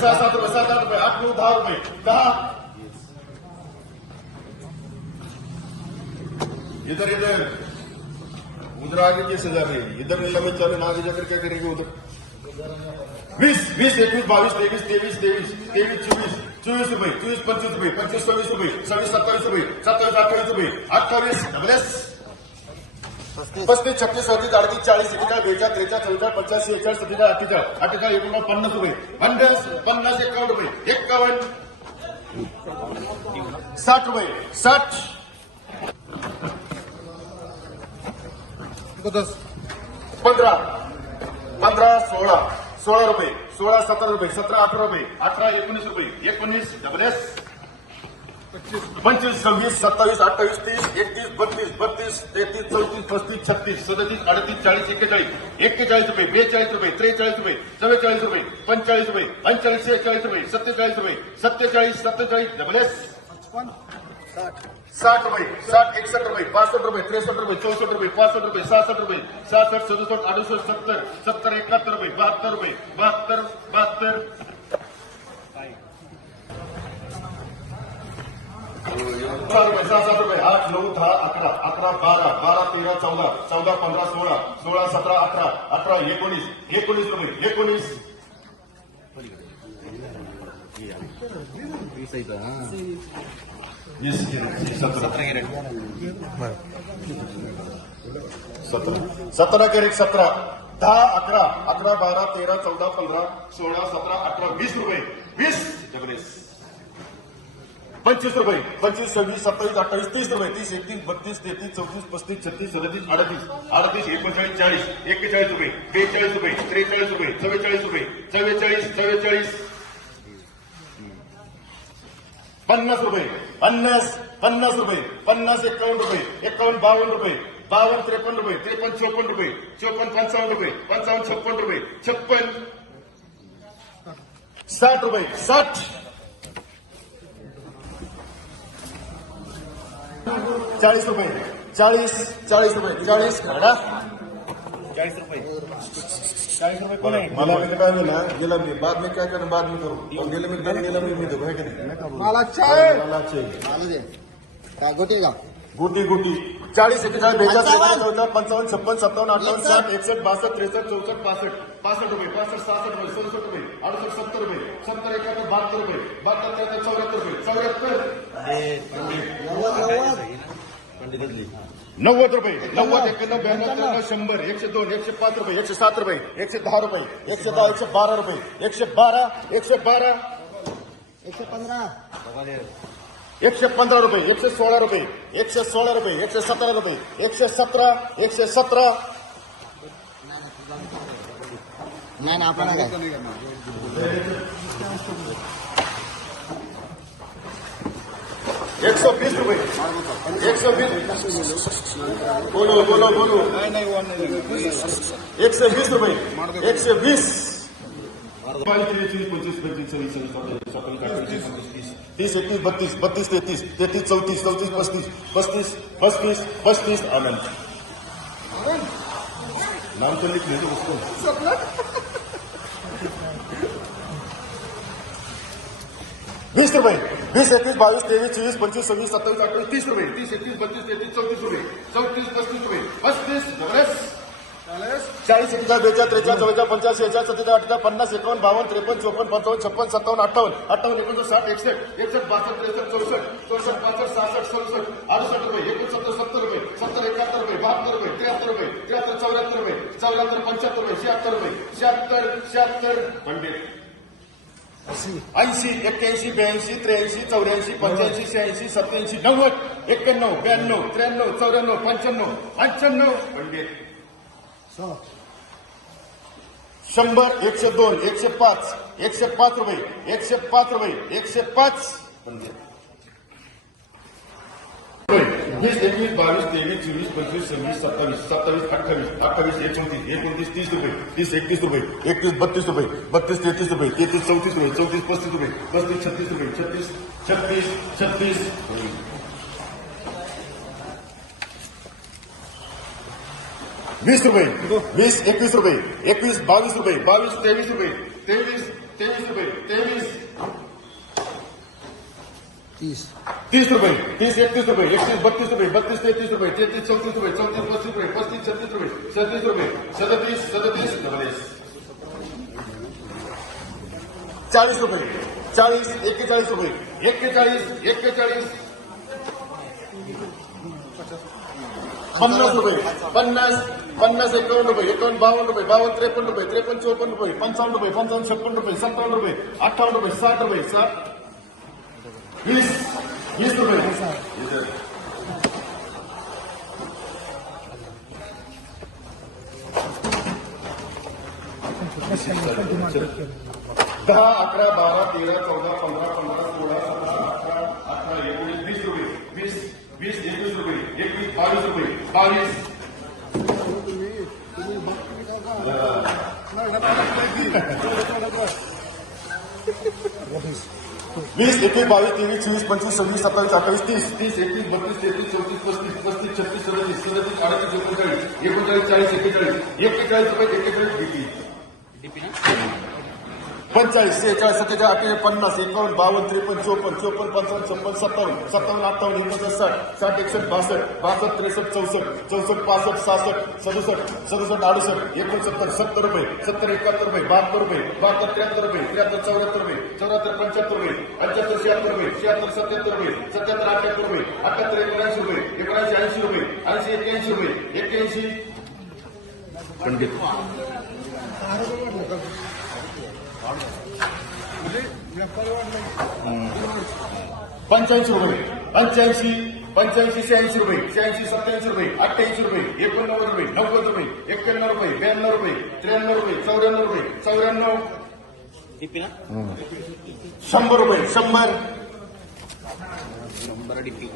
सहा सात रुपये सात आठ रुपये आठ नऊ दहा इधर इधर उधर आगे कैसे जा रहे हैं इधर नीला में चले आगे जाकर क्या करेंगे उधर वीस वीस एकवीस बावीस तेवीस तेवीस तेवीस तेवीस चौबीस चोवीस रुपये चोवीस पंचवीस रुपये पंचवीस सव्वीस रुपये सव्वीस सत्तावीस रुपये सत्तावीस अठ्ठावीस रुपये अठ्ठावीस डबलेस पस्तीस छत्तीस अडतीस अडतीस चाळीस एकेचाळीस बेचाळीस त्रेचाळीस चौचाळीस पंच्याऐंशी एकचाळीस सत्तेचाळीस अठ्ठेचाळीस अठ्ठेचाळीस एकोणपन्नास पन्नास रुपये. पन्नास पन्नास एकावन्न रुपये. एकावन्न. साठ रुपये. साठ. पंधरा. पंधरा सोळा. सोळा रुपये. सोळा सतरा रुपये. सतरा अठरा रुपये. अठरा एकोणीस रुपये. एकोणीस डबल एस. पंचवीस, सव्वीस, सत्तावीस, अठ्ठावीस, तीस, एकतीस, बत्तीस बत्तीस, तेहतीस, चौतीस, पस्तीस, छत्तीस, सदतीस, अडतीस, चाळीस, एक्केचाळीस एक्केचाळीस रुपये, बेचाळीस रुपये, त्रेचाळीस रुपये, चव्वेचाळीस रुपये पंचेचाळीस रुपये, पंचेचाळीस सेहेचाळीस रुपये, सत्तेचाळीस रुपये, सत्तेचाळीस सत्तेचाळीस, डबल एस. साठ रुपये, साठ, एकसष्ट रुपये, पासष्ट रुपये, त्रेसष्ट रुपये, चौसष्ट रुपये, पासष्ट रुपये, सहासष्ट रुपये, सहासष्ट, सदुसष्ट, अडुसष्ट, सत्तर सत्तर, एकाहत्तर रुपये, बहात्तर रुपये, बहात्तर बहात्तर सहा रुपये सहा सात रुपये आठ नऊ दहा अकरा अकरा बारा बारा तेरा चौदा चौदा पंधरा सोळा सोळा सतरा अठरा अठरा एकोणीस एकोणीस रुपये एकोणीस सतरा सतरा सतरा कॅरेट सतरा दहा अकरा अकरा बारा तेरा चौदा पंधरा सोळा सतरा अठरा वीस रुपये. वीस डबलेस पंचवीस रुपये, पंचवीस, सव्वीस, सत्तावीस, अठ्ठावीस, तीस रुपये, तीस, एकतीस, बत्तीस, तेहतीस, चौतीस, पस्तीस, छत्तीस, सदतीस, अडतीस अडतीस, एकोणचाळीस, चाळीस, एक्केचाळीस रुपये, बेचाळीस रुपये, त्रेचाळीस रुपये, चव्वेचाळीस रुपये, चव्वेचाळीस चव्वेचाळीस. पन्नास रुपये, पन्नास पन्नास रुपये, पन्नास, एकावन्न रुपये, एकावन्न, बावन्न रुपये, बावन्न, त्रेपन्न रुपये, त्रेपन्न, चौपन्न रुपये, चौपन्न, पंचावन्न रुपये, पंचावन्न छप्पन रुपये छप्पन साठ रुपये, साठ. चाळीस रुपए चालीस चालीस रुपए चालीस चाळीस रुपये। कोण आहे? मला म्हणजे काय ना गेला मी. बाद में क्या करें बाद में करो. गेलं मी है की नाही? मला चाय मला चाहिए. चालू दे गोटे गुटी। चालीस एक्केचाळीस बेचाळीस त्रेचाळीस चौदा पंचावन्न छप्पन सत्तावन्न अठ्ठावन्न साठ एकसष्ट बासष्ट त्रेसष्ट चौसष्ट पासष्ट. पासष्ट रुपये पासष्ट सहासष्ट रुपये सदुसष्ट रुपये अडुसष्ट सत्तर रुपये सत्तर एकाहत्तर बहात्तर रुपये बहात्तर त्र्याहत्तर चौऱ्याहत्तर रुपये चौऱ्याहत्तर. नव्वद रुपये नव्वद एक्क्याण्णव ब्याण्णव त्र्याण्णव शंभर एकशे दोन एकशे पाच रुपये एकशे सात रुपये एकशे दहा रुपये एकशे दहा एकशे बारा रुपये एकशे बारा एकशे बारा. एकशे पंधरा. एकशे पंधरा रुपये एकशे सोळा रुपये एकशे सोळा रुपये एकशे सतरा रुपये एकशे सतरा एकशे सतरा नाही ना आपण काय एक सौ बीस रुपये एक सौ बीस बोलो बोलो बोलो एक सौ बीस रुपये एक सौ बीस तीस एकतीस बत्तीस बत्तीस तेहतीस तेहतीस चौतीस चौतीस, पस्तीस पस्तीस पस्तीस पस्तीस आनंद नाम तो लिख लीजिए उसको। वीस रुपये वीस एकवीस बावीस तेवीस चोवीस पंचवीस सव्वीस सत्तावीस अठ्ठावीस तीस रुपये तीस एकतीस बत्तीस तेहतीस चौतीस रुपये चौतीस पस्तीस रुपये पस्तीस चाळीस. एकेचाळीस बेचाळीस त्रेचाळीस चौदा पंच्याऐंशी एचाळीस सत्तेचाळीस अठ्ठा पन्नास एकावन्न बावन्न त्रेपन्न चोपन्न पंचावन्न छप्पन सत्तावन्न अठ्ठावन्न. अठ्ठावन्न एकोणीस साठ एकसष्ट एकसष्ट बासष्ट त्रेसष्ट चौसष्ट चौसष्ट पासष्ट सहासष्ट सदुसष्ट अडुसष्ट रुपये एकोणसत्तर सत्तर रुपये सत्तर एकाहत्तर रुपये बहात्तर रुपये त्र्याहत्तर रुपये त्र्याहत्तर चौऱ्याहत्तर रुपये चौऱ्याहत्तर पंच्याहत्तर रुपये शहात्तर रुपये शहात्तर शहात्तर म्हणजे ऐंशी एक्क्याऐंशी ब्याऐंशी त्र्याऐंशी चौऱ्याऐंशी पंच्याऐंशी शहाऐंशी सत्याऐंशी नव्वद एक्क्याण्णव ब्याण्णव त्र्याण्णव चौऱ्याण्णव पंच्याण्णव पंच्याण्णव म्हणजे शंभर एकशे दोन एकशे पाच एकशे पाच रुपये एकशे पाच रुपये एकशे पाच वीस एकवीस बावीस तेवीस चोवीस पंचवीस सव्वीस सत्तावीस सत्तावीस अठ्ठावीस अठ्ठावीस एकोणतीस एकोणतीस तीस रुपये तीस एकतीस रुपये एकतीस बत्तीस रुपये बत्तीस तेहतीस रुपये तेहतीस चौतीस रुपये चौतीस पस्तीस रुपये पस्तीस छत्तीस रुपये छत्तीस छत्तीस छत्तीस वीस रुपये वीस एकवीस रुपये एकवीस बावीस रुपये बावीस तेवीस रुपये तेवीस तेवीस रुपये तेवीस तीस। तीस रुपये तीस इकतीस रुपये इकतीस बत्तीस रुपये बत्तीस तैतीस रुपये तैतीस चौतीस रुपये चौतीस पच्चीस रुपये पच्चीस छत्तीस रुपये छत्तीस रुपये सदतीस सदतीस चालीस चालीस रुपये चालीस इक्केचालीस रुपये इक्केचालीस इक्केचालीस पन्नास रुपये, पन्नास पन्नास एकावन्न रुपये, एकावन्न बावन्न रुपये, बावन्न त्रेपन्न रुपये, त्रेपन्न चौपन्न रुपये, पंचावन्न रुपये, पंचावन्न छप्पन्न रुपये, सत्तावन्न रुपये, अठ्ठावन्न रुपये, साठ रुपये, साठ वीस वीस रुपये। दहा, अकरा, बारा, तेरा, चौदा, पंधरा पंधरा, सोळा, सतरा, अठरा अठरा, एकोणीस, वीस रुपये, वीस वीस बावीस वीस एकवीस बावीस तेवीस चोवीस पंचवीस सव्वीस सत्तावीस अठ्ठावीस तीस तीस एकवीस बत्तीस तेहतीस चौतीस पस्तीस पस्तीस छत्तीस सदतीस सदतीस अडतीस एकोणचाळीस एकोणचाळीस चाळीस एक्केचाळीस एक्केचाळीस रुपये एक्केचाळीस डीपी पंचाळीस सेहेचाळीस सत्तेचाळीस अठ्ठेचाळीस पन्नास एकावन्न बावन्न त्रेपन्न चोपन्न चोपन्न पंचावन्न छप्पन्न सत्तावन्न सत्तावन्न अठ्ठावन्न एकोणसाठ साठ साठ एकसष्ट बासष्ट बासष्ट त्रेसष्ट चौसष्ट चौसष्ट पासष्ट सहासष्ट सदुसष्ट सदुसष्ट अडुसष्ट एकोणसत्तर सत्तर रुपये सत्तर एकाहत्तर रुपये बहात्तर रुपये बहात्तर त्र्याहत्तर रुपये त्र्याहत्तर चौऱ्याहत्तर रुपये चौऱ्याहत्तर पंच्याहत्तर रुपये पंच्याहत्तर शहात्तर रुपये शहात्तर सत्याहत्तर रुपये सत्याहत्तर अठ्याहत्तर रुपये अठ्याहत्तर एकोणऐंशी रुपये एकोणऐंशी ऐंशी रुपये ऐंशी एक्क्याऐंशी रुपये एक्क्याऐंशी. पंच्याऐंशी रुपये. पंच्याऐंशी पंच्याऐंशी शहाऐंशी रुपये शहाऐंशी सत्याऐंशी रुपये अठ्ठ्याऐंशी रुपये एकोणनव्वद रुपये नव्वद रुपये एक्क्याण्णव रुपये ब्याण्णव रुपये त्र्याण्णव रुपये चौऱ्याण्णव रुपये चौऱ्याण्णव. शंभर रुपये शंभर. डीपी.